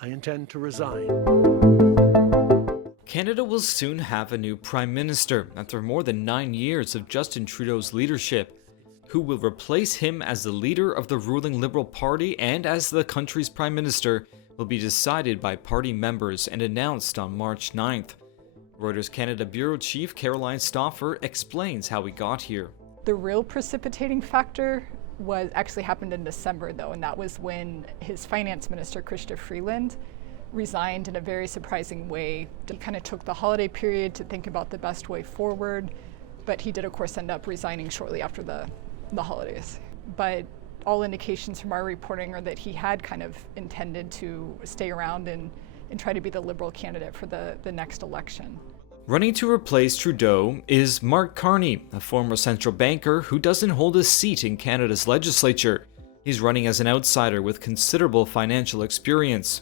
I intend to resign. Canada will soon have a new Prime Minister after more than 9 years of Justin Trudeau's leadership. Who will replace him as the leader of the ruling Liberal Party and as the country's Prime Minister will be decided by party members and announced on March 9th. Reuters Canada Bureau Chief Caroline Stauffer explains how we got here. The real precipitating factor was actually happened in December, though, and that was when his finance minister, Chrystia Freeland, resigned in a very surprising way. He kind of took the holiday period to think about the best way forward, but he did, of course, end up resigning shortly after the holidays. But all indications from our reporting are that he had kind of intended to stay around and try to be the Liberal candidate for the next election. Running to replace Trudeau is Mark Carney, a former central banker who doesn't hold a seat in Canada's legislature. He's running as an outsider with considerable financial experience.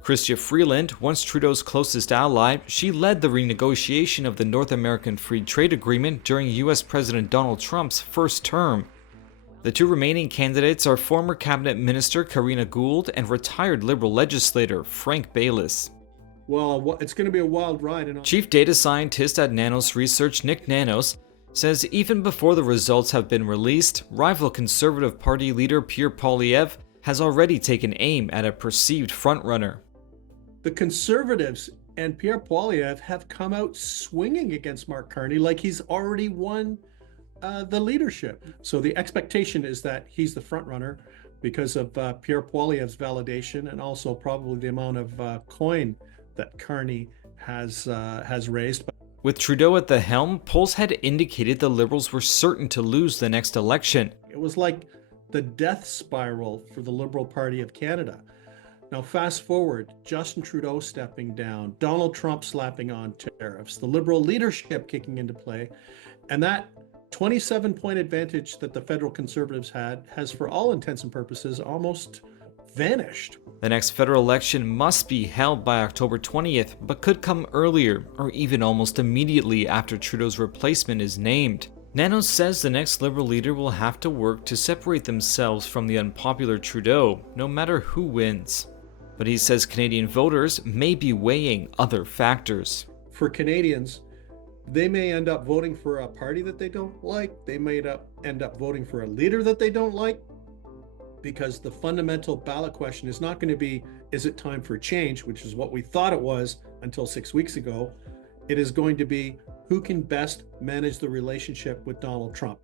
Chrystia Freeland, once Trudeau's closest ally, she led the renegotiation of the North American Free Trade Agreement during US President Donald Trump's first term. The two remaining candidates are former cabinet minister Karina Gould and retired Liberal legislator Frank Baylis. Well, it's going to be a wild ride. Chief data scientist at Nanos Research Nick Nanos says even before the results have been released, rival Conservative Party leader Pierre Poilievre has already taken aim at a perceived frontrunner. The Conservatives and Pierre Poilievre have come out swinging against Mark Carney like he's already won the leadership. So the expectation is that he's the frontrunner because of Pierre Poilievre's validation and also probably the amount of coin that Carney has raised. With Trudeau at the helm, polls had indicated the Liberals were certain to lose the next election. It was like the death spiral for the Liberal Party of Canada. Now fast forward, Justin Trudeau stepping down, Donald Trump slapping on tariffs, the Liberal leadership kicking into play, and that 27-point advantage that the federal Conservatives had has, for all intents and purposes, almost vanished. The next federal election must be held by October 20th, but could come earlier or even almost immediately after Trudeau's replacement is named. Nanos says the next Liberal leader will have to work to separate themselves from the unpopular Trudeau, no matter who wins. But he says Canadian voters may be weighing other factors. For Canadians, they may end up voting for a party that they don't like. They may end up voting for a leader that they don't like, because the fundamental ballot question is not going to be, is it time for change, which is what we thought it was until 6 weeks ago. It is going to be, who can best manage the relationship with Donald Trump.